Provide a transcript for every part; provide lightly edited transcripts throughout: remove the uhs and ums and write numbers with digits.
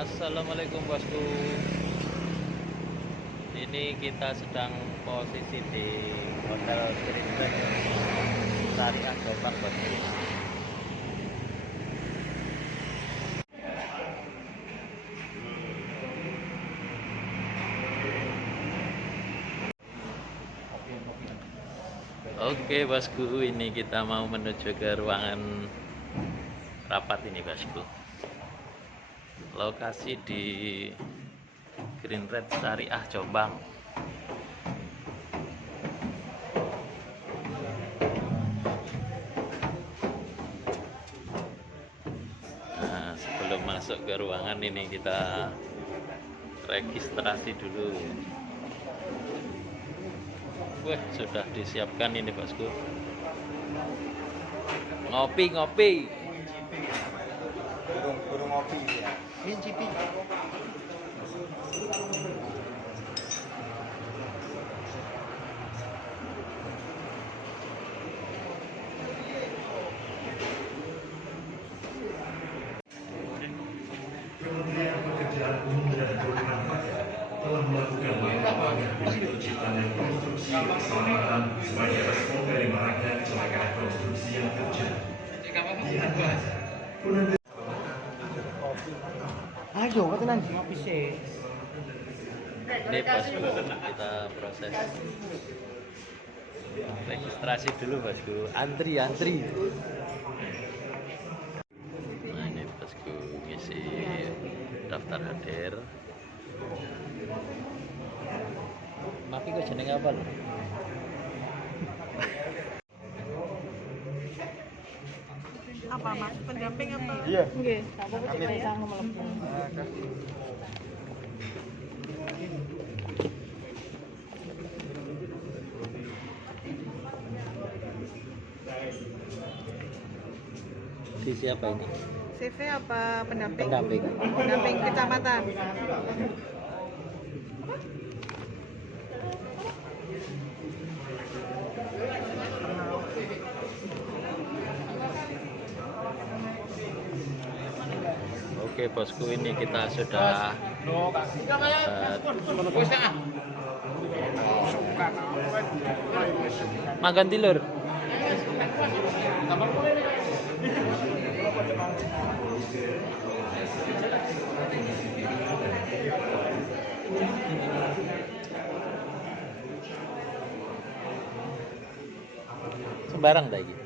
Assalamualaikum bosku. Ini kita sedang posisi di Hotel Green Red Syariah Jombang bosku. Oke bosku, ini kita mau menuju ke ruangan rapat ini bosku. Lokasi di Green Red Syariah Jombang. Nah, sebelum masuk ke ruangan ini kita registrasi dulu. Wah, sudah disiapkan ini bosku. Ngopi. Burung ngopi ya. Mencipi. Kementerian Pekerjaan Umum dan Perumahan Rakyat telah melakukan langkah-langkah demi terciptanya konstruksi keselamatan sebagai respon dari maraknya kecelakaan konstruksi yang terjadi. Di antaranya, penanganan Ayo, kata nanti ngopi sih. Ini bosku, kita proses registrasi dulu bosku. Antri. Nah ini bosku, ngisi daftar hadir. Tapi kok jeneng apa loh? Apa mas pendamping apa? Iya. Nggih, apa cek bisa mlebu. Di siapa ini? CV apa pendamping? Pendamping. Pendamping kecamatan. Oke bosku, ini kita sudah makan tilur. Sembarang dah iki.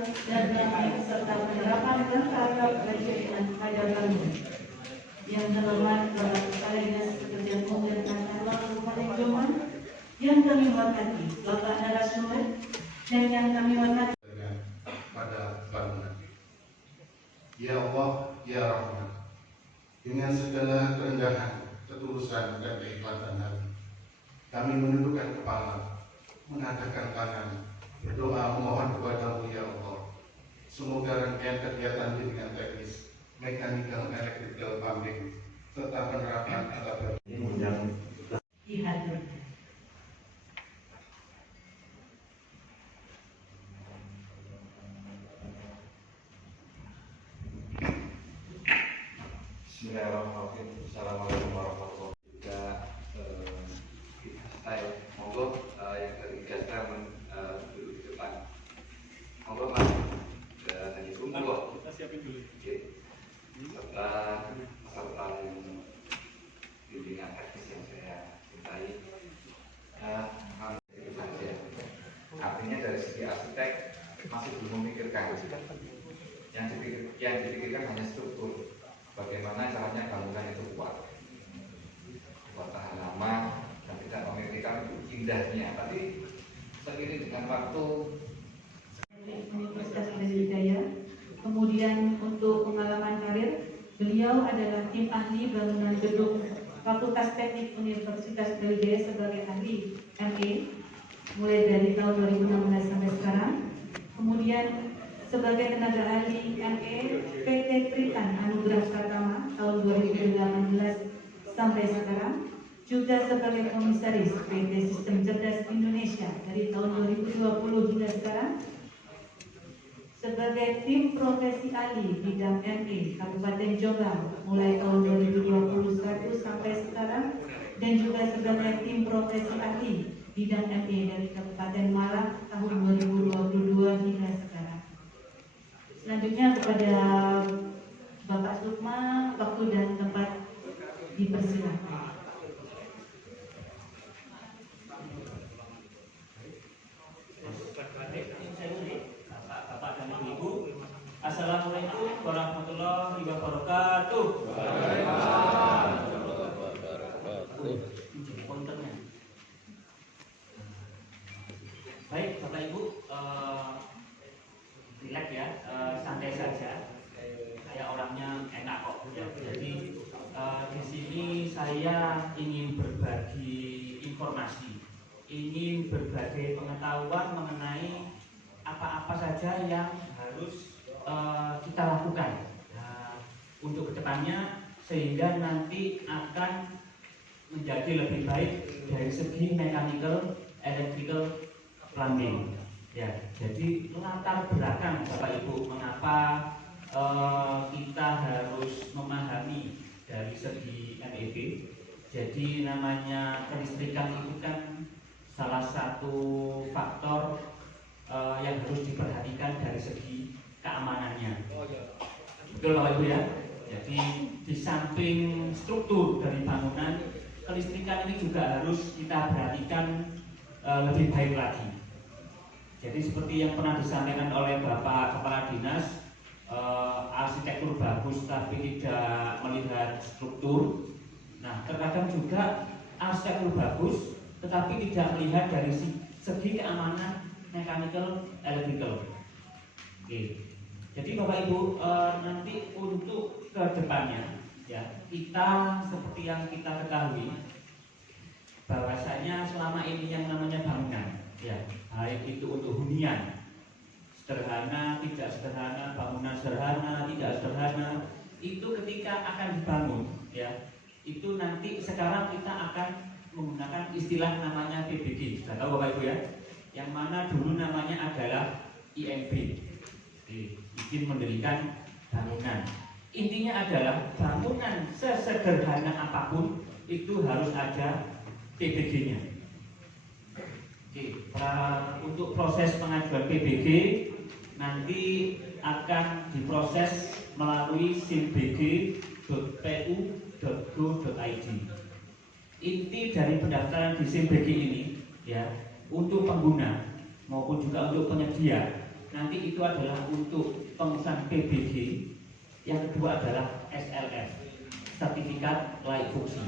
dan teknik serta penerapan tata perizinan padamu. Yang terhormat Kepala Dinas Pekerjaan Umum dan Nasional Kabupaten Jombang, yang kami hormati Bapak narasumber dan yang kami hormati pada bangunan. Ya Allah, Ya Rahman, dengan segala kerendahan, ketulusan dan keikhlasan hati, kami menundukkan kepala, mengangkatkan tangan, berdoa memohon kepada-Mu ya Allah. Semoga rangkaian kegiatan bimbingan teknis, mechanical, electrical, plumbing, serta penerapan alat yang Bismillahirrahmanirrahim. Assalamualaikum warahmatullahi wabarakatuh. Juga style monggo yang ketiga sekarang duduk di depan. Monggo mas. Dan ibu monggo. Kita siapin dulu. Oke. Serta bimbingan teknis yang saya cintai. Itu saja. Artinya dari segi arsitek masih belum memikirkan. Yang dipikirkan hanya struktur. Bagaimana caranya bangunan itu kuat tahan lama dan tidak memikirkan indahnya. Tapi seiring dengan waktu Universitas Brawijaya. Kemudian untuk pengalaman karir, beliau adalah tim ahli bangunan gedung Fakultas Teknik Universitas Brawijaya sebagai ahli ME mulai dari tahun 2016 sampai sekarang. Kemudian sebagai tenaga ahli ME PT Tritan Anugrah Pratama tahun 2018 sampai sekarang, juga sebagai komisaris PT Sistem Cerdas Indonesia dari tahun 2020 hingga sekarang, sebagai tim profesi ahli bidang ME Kabupaten Jombang mulai tahun 2021 sampai sekarang, dan juga sebagai tim profesi ahli bidang ME dari Kabupaten Malang tahun 2022 hingga sekarang. Selanjutnya kepada Bapak Sukma, waktu dan tempat dipersilakan. Bapak dan Ibu, Assalamualaikum warahmatullahi wabarakatuh. Baik, Bapak Ibu, relax ya, santai saja. Saya orangnya enak kok. Jadi di sini saya ingin berbagi informasi, ingin berbagi pengetahuan mengenai apa-apa saja yang harus kita lakukan untuk kedepannya, sehingga nanti akan menjadi lebih baik dari segi mechanical, electrical, plumbing. Ya, jadi latar belakang Bapak Ibu mengapa kita harus memahami dari segi MEP. Jadi namanya kelistrikan itu kan salah satu faktor yang harus diperhatikan dari segi keamanannya. Betul Bapak Ibu ya? Jadi di samping struktur dari bangunan, kelistrikan ini juga harus kita perhatikan lebih baik lagi. Jadi seperti yang pernah disampaikan oleh Bapak Kepala Dinas, arsitektur bagus tapi tidak melihat struktur. Nah, terkadang juga arsitektur bagus tetapi tidak melihat dari segi keamanan mechanical, electrical. Oke. Jadi Bapak Ibu, nanti untuk ke depannya ya, kita seperti yang kita ketahui bahwasanya selama ini yang namanya bangunan ya, baik itu untuk hunian, sederhana, tidak sederhana, bangunan sederhana, tidak sederhana, itu ketika akan dibangun ya, itu nanti sekarang kita akan menggunakan istilah namanya PBG. Sudah tahu Bapak Ibu ya? Yang mana dulu namanya adalah IMB, izin mendirikan bangunan. Intinya adalah bangunan sesederhana apapun itu harus ada PBG-nya. Oke, untuk proses pengajuan PBG nanti akan diproses melalui simbg.pu.go.id. Inti dari pendaftaran di simbg ini ya, untuk pengguna maupun juga untuk penyedia, nanti itu adalah untuk pengurusan PBG. Yang kedua adalah SLF, sertifikat layak fungsi.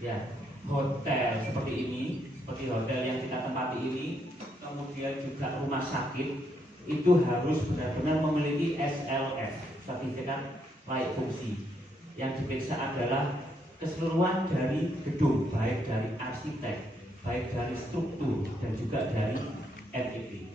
Ya, hotel seperti ini, seperti hotel yang kita tempati ini, kemudian juga rumah sakit, itu harus benar-benar memiliki SLF, sertifikat layak fungsi. Yang diperiksa adalah keseluruhan dari gedung, baik dari arsitek, baik dari struktur, dan juga dari MEP.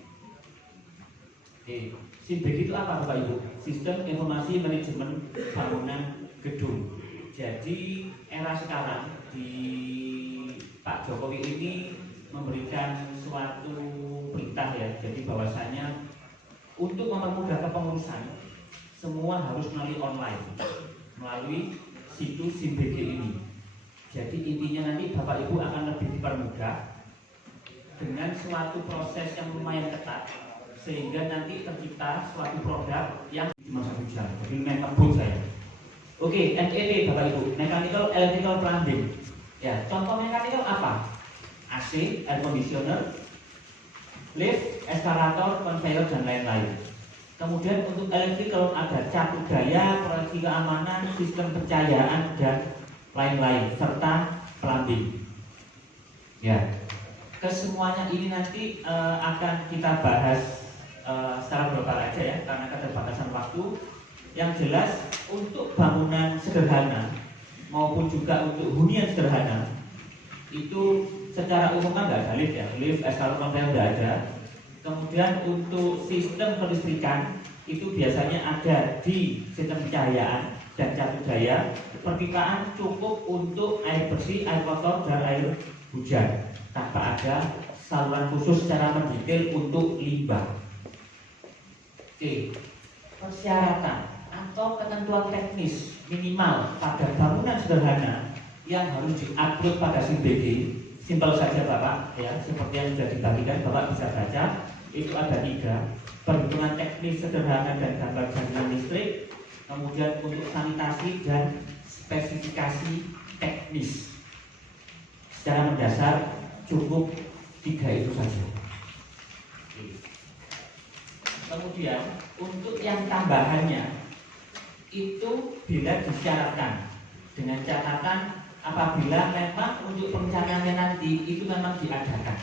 Oke, SIMBG itu apa Bapak Ibu? Sistem Informasi Manajemen Bangunan Gedung. Jadi era sekarang di Pak Jokowi ini memberikan suatu perintah ya, jadi bahwasanya untuk mempermudah kepengurusan semua harus melalui online. melalui situs SIMBG ini. Jadi intinya nanti Bapak Ibu akan lebih dipermudah dengan suatu proses yang lumayan ketat, sehingga nanti tercipta suatu produk yang di masa hujan. Jadi ngebut saya. Oke, MEP Bapak Ibu, Mechanical Electrical Plumbing. Ya, contoh mechanical apa? AC, air conditioner, lift, eskalator, conveyor dan lain-lain. Kemudian untuk electrical ada cat daya, proyeksi keamanan, sistem pencahayaan dan lain-lain, serta plumbing. Ya, kesemuanya ini nanti akan kita bahas secara global aja ya, karena keterbatasan waktu. Yang jelas untuk bangunan sederhana maupun juga untuk hunian sederhana itu secara umum kan nggak ada lift ya, lift, eskalator, konveyor nggak ada. Kemudian untuk sistem kelistrikan itu biasanya ada di sistem pencahayaan dan cat daya. Perpipaan cukup untuk air bersih, air kotor, dan air hujan tanpa ada saluran khusus secara mendetail untuk limbah. Oke, persyaratan atau ketentuan teknis minimal pada bangunan sederhana yang harus diupload pada SIMBG. Simpel saja Bapak ya, seperti yang sudah dibagikan Bapak bisa baca. Itu ada 3: perhitungan teknis sederhana dan gambar jaringan listrik, kemudian untuk sanitasi dan spesifikasi teknis. Secara mendasar cukup 3 itu saja. Kemudian untuk yang tambahannya itu bila disyaratkan dengan catatan apabila memang untuk perencanaannya nanti itu memang diadakan.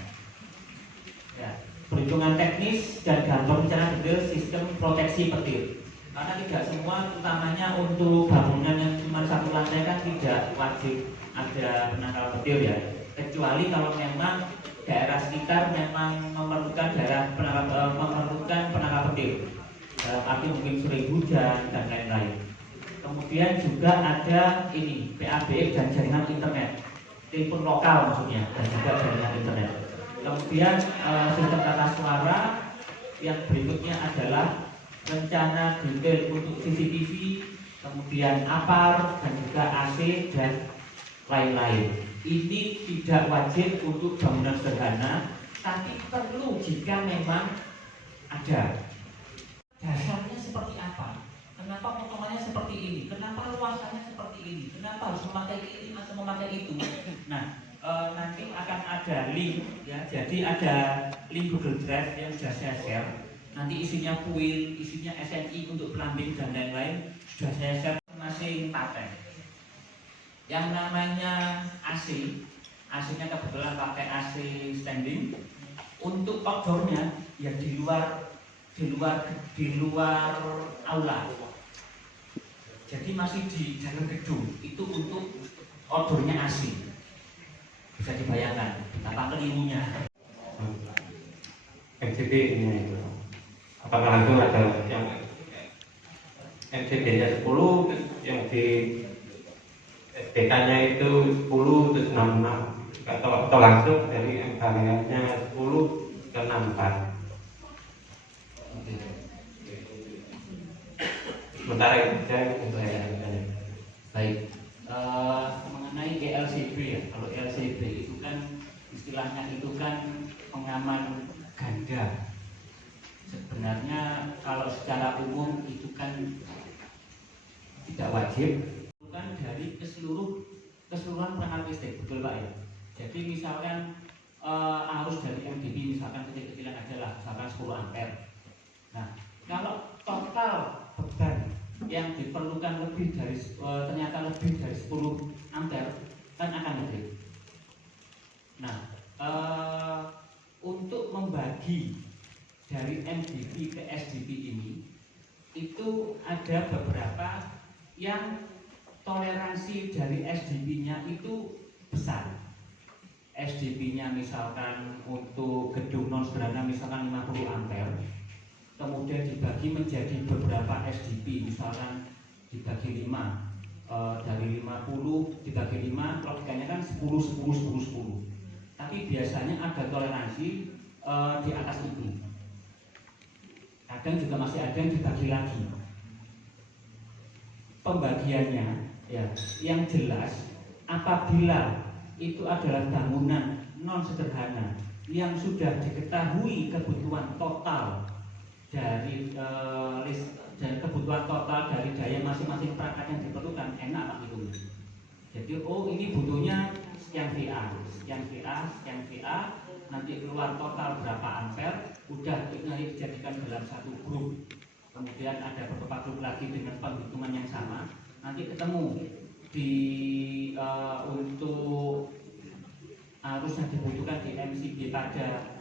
Ya, perhitungan teknis dan gambar rencana detail sistem proteksi petir. Karena tidak semua, utamanya untuk bangunan yang cuma 1 lantai kan tidak wajib ada penangkal petir ya. Kecuali kalau memang daerah sekitar memang memerlukan penangkal petir. Dalam arti mungkin sering hujan dan lain-lain. Kemudian juga ada ini PABX dan jaringan internet, telepon lokal maksudnya, dan juga jaringan internet. Kemudian sistem tata suara. Yang berikutnya adalah rencana detail untuk CCTV, kemudian APAR dan juga AC dan lain-lain. Ini tidak wajib untuk bangunan sederhana, tapi perlu jika memang ada. Dasarnya seperti apa? Kenapa potongannya seperti ini? Kenapa luasannya seperti ini? Kenapa harus memakai ini atau memakai itu? Nah, nanti akan ada link ya. Jadi ada link Google Drive yang sudah saya share. Nanti isinya kuil, isinya SNI untuk plumbing dan lain-lain sudah saya share masing paten. Yang namanya AC, AC-nya kebetulan pakai AC standing. Untuk outdoornya yang di luar aula. Jadi masih di dalam gedung itu untuk outdoornya AC. Bisa dibayangkan betapa kelirunya. MCB ini itu apakah langsung ada yang MCB-nya 10, yang di SDK-nya itu 10 terus 66, atau langsung dari MKR-nya 10 ke 64. Sementara itu saya baik. Mengenai LCB ya, kalau LCB itu kan istilahnya itu kan pengaman ganda. Sebenarnya kalau secara umum itu kan tidak wajib, bukan dari keseluruhan perangkat listrik, betul Pak ya. Jadi misalkan arus dari MDB misalkan kecil-kecilan aja lah, misalkan 10 ampere. Nah, kalau total beban yang diperlukan lebih dari ternyata lebih dari 10 ampere kan akan lebih. Nah, untuk membagi dari MDB ke SDP ini itu ada beberapa yang toleransi dari SDP-nya itu besar. SDP-nya misalkan untuk gedung non sederhana misalkan 50 ampere, kemudian dibagi menjadi beberapa SDP, misalkan dibagi 5, dari 50 dibagi 5, logikanya kan 10, 10, 10, 10. Tapi biasanya ada toleransi di atas itu. Kadang juga masih ada yang dibagi lagi. pembagiannya ya yang jelas apabila itu adalah bangunan non sederhana yang sudah diketahui kebutuhan total dari dan kebutuhan total dari daya masing-masing perangkat yang diperlukan, enak Pak itu. Jadi ini butuhnya sekian VA, nanti keluar total berapa ampere, udah itu nanti dijadikan dalam satu grup. Kemudian ada beberapa grup lagi dengan penghitungan yang sama, nanti ketemu di untuk arus yang dibutuhkan di MCB pada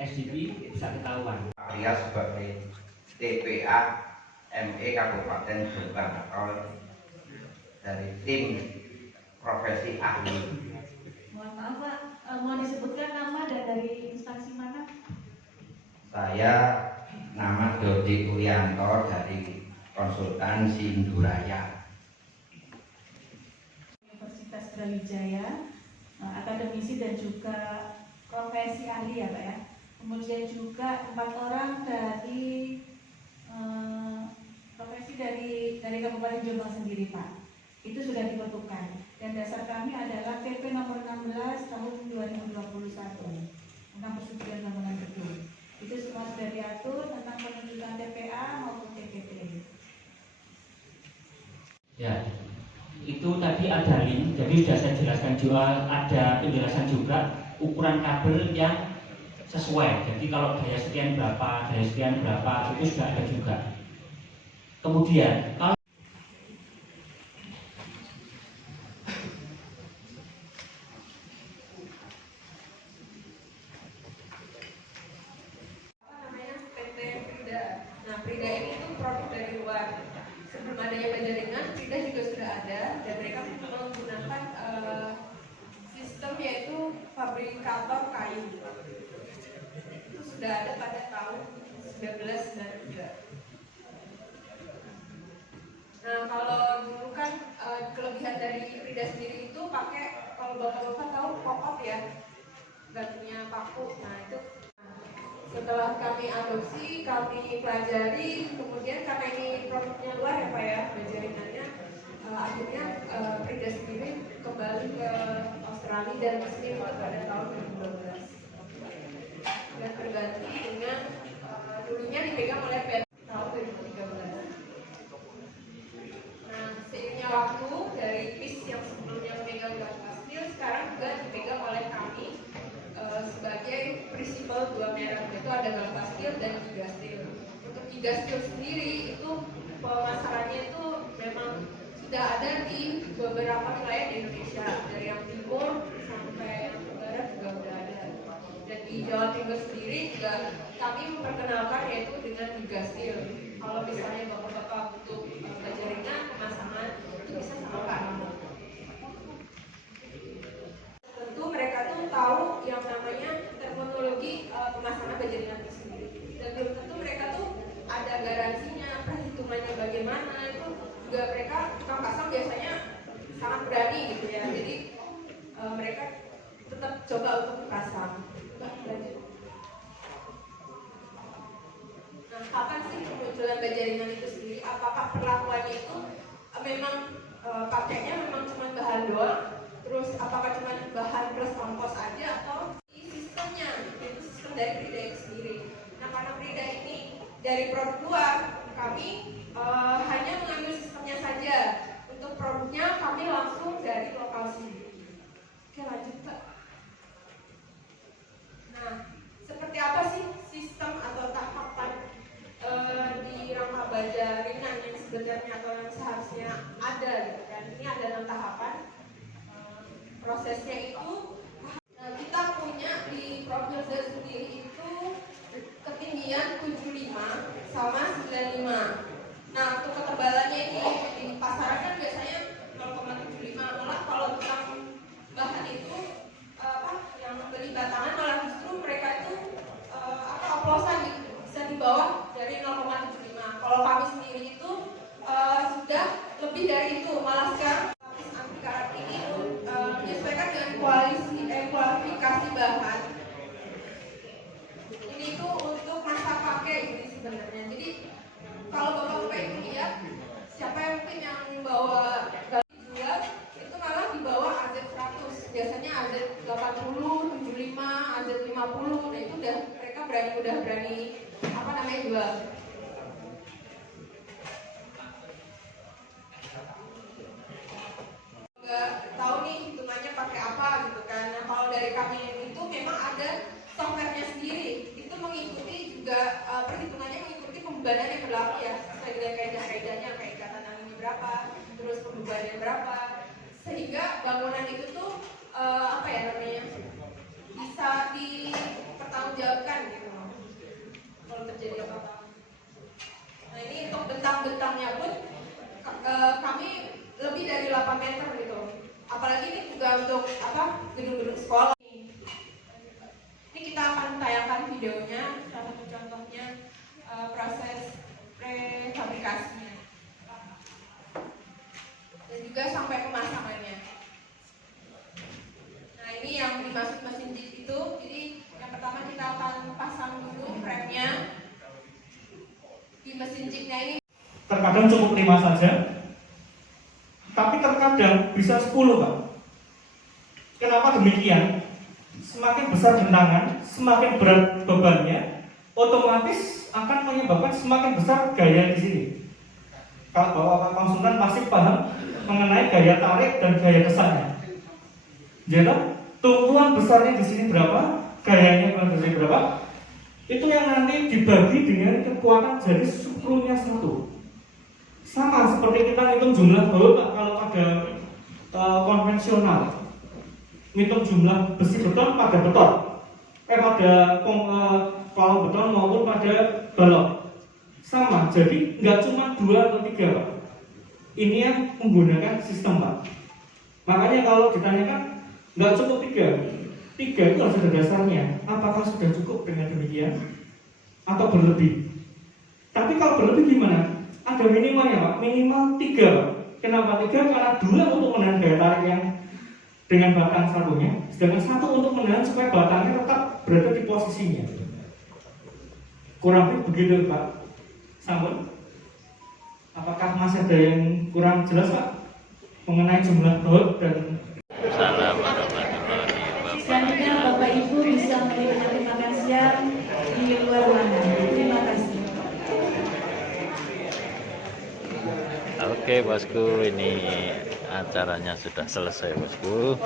SDP bisa ketahuan. Arya sebagai TPA ME Kabupaten Jombang atau dari tim profesi ahli. Mohon maaf Pak, mau disebutkan nama dan dari instansi mana? Saya nama Dodi Kurianto dari konsultan Sinduraya. Universitas Brawijaya, akademisi dan juga profesi ahli ya Pak ya. Kemudian juga 4 orang dari profesi dari Kabupaten Jombang sendiri Pak. Itu sudah ditentukan dan dasar kami adalah PP nomor 16 tahun 2021 tentang persetujuan bangunan gedung. Itu semua sudah diatur tentang penunjukan TPA maupun TPT. Ya, itu tadi ada link, jadi sudah saya jelaskan juga, ada penjelasan juga ukuran kabel yang sesuai. Jadi kalau daya sekian berapa, itu sudah ada juga. Kemudian kalau Prida ini itu produk dari luar. Sebelum adanya Banjaringan, Prida juga sudah ada dan mereka menggunakan sistem yaitu fabrikator kayu. Itu sudah ada pada tahun 1993. Nah kalau dulu kan kelebihan dari Prida sendiri itu pakai, kalau bapak-bapak tahu kokot ya, gantinya paku. Nah itu setelah kami adopsi, kami pelajari, kemudian karena ini produknya luar ya Pak ya, Banjaringannya, akhirnya Prida sendiri kembali ke Australia dan resmi pada tahun 2012 dan berganti dengan dulunya dipegang oleh PT tahun 2013. Nah seiringnya waktu dari PIS yang sebelumnya memegang Galva Steel sekarang juga dipegang oleh kami sebagai prinsipal 2 merek, itu ada Galva Steel dan Giga Steel. Untuk Giga Steel sendiri itu pemasarannya itu memang sudah ada di beberapa wilayah di Indonesia, dari yang timur sampai yang barat juga sudah ada. Dan di Jawa Timur sendiri juga kami memperkenalkan yaitu dengan Giga Steel. Kalau misalnya bapak-bapak butuh Banjaringan pemasangan itu bisa sama kami. Tentu mereka tuh tahu yang namanya terminologi pemasangan Banjaringan itu sendiri, dan belum tentu mereka tuh ada garansinya, perhitungannya bagaimana, itu juga mereka tukang pasang biasanya sangat berani gitu ya, jadi mereka tetap coba untuk pasang. Nah kapan sih kemunculan Banjaringan itu sendiri? Apakah perlakuannya itu memang pakainya memang cuma bahan doang? Terus apakah cuma bahan plus ongkos aja atau sistemnya, itu sistem dari Prida itu sendiri. Nah karena Prida ini dari produk luar, kami hanya mengambil sistemnya saja. Untuk produknya kami langsung dari lokal sendiri. Oke lanjut Pak. Nah seperti apa sih sistem atau tahapan di rangka Banjaringan yang sebenarnya atau yang seharusnya ada gitu kan? Ini ada 6 tahapan. Prosesnya itu kita punya di Provinsi sendiri itu ketinggian 75 sama 95. Nah untuk ketebalannya ini di pasaran kan biasanya 0,75, malah kalau tentang bahan itu yang beli batangan malah justru mereka itu oplosan gitu, bisa di bawah dari 0,75. Kalau kami sendiri itu sudah lebih dari itu, malah sekarang lapis anti karat ini menyesuaikan dengan koalisi AZ80, 75, AZ50. Nah itu mereka udah berani apa namanya jual. Nggak tahu nih hitungannya pakai apa gitu kan. Nah kalau dari kami itu memang ada softwarenya sendiri. Itu mengikuti juga perhitungannya mengikuti pembebanan yang berlaku ya, sesuai dengan kaidah-kaidahnya kayak ikatan anginnya berapa, terus pembebanannya berapa, sehingga bangunan itu tuh apa ya namanya bisa dipertanggungjawabkan gitu kalau terjadi apa-apa. Nah ini untuk bentang-bentangnya pun kami lebih dari 8 meter gitu. Apalagi ini juga untuk apa gedung-gedung sekolah. Ini kita akan tayangkan videonya, salah satu contohnya proses prefabrikasinya dan juga sampai pemasangannya. Nah ini yang dimaksud mesin jig itu. Jadi yang pertama kita akan pasang dulu frame-nya di mesin jignya ini. Terkadang cukup 5 saja, tapi terkadang bisa 10 Pak. Kenapa demikian? Semakin besar bentangan, semakin berat bebannya, otomatis akan menyebabkan semakin besar gaya di sini. Kalau Bapak konsultan pasti paham mengenai gaya tarik dan gaya kesannya. Jadi tumpuan besarnya di sini berapa, gayanya di sini berapa, itu yang nanti dibagi dengan kekuatan jadi skrunya 1. Sama seperti kita hitung jumlah baut kalau pada konvensional, hitung jumlah besi beton pada beton, pada kolom beton maupun pada balok. Sama, jadi nggak cuma 2 atau 3 Pak. Ini yang menggunakan sistem Pak. Makanya kalau ditanyakan nggak cukup 3 itu harus ada dasarnya. Apakah sudah cukup dengan demikian atau berlebih? Tapi kalau berlebih gimana? Ada minimalnya Pak, minimal 3. Kenapa 3? Karena 2 untuk menahan gaya tarik yang dengan batang satunya, sedangkan 1 untuk menahan supaya batangnya tetap berada di posisinya. Kurang lebih begitu Pak. Sampun. Apakah masih ada yang kurang jelas Pak mengenai jumlah baut dan Assalamualaikum warahmatullahi wabarakatuh. Selanjutnya Bapak Ibu bisa menikmati makan siang di luar ruangan. Terima kasih. Oke bosku, ini acaranya sudah selesai bosku.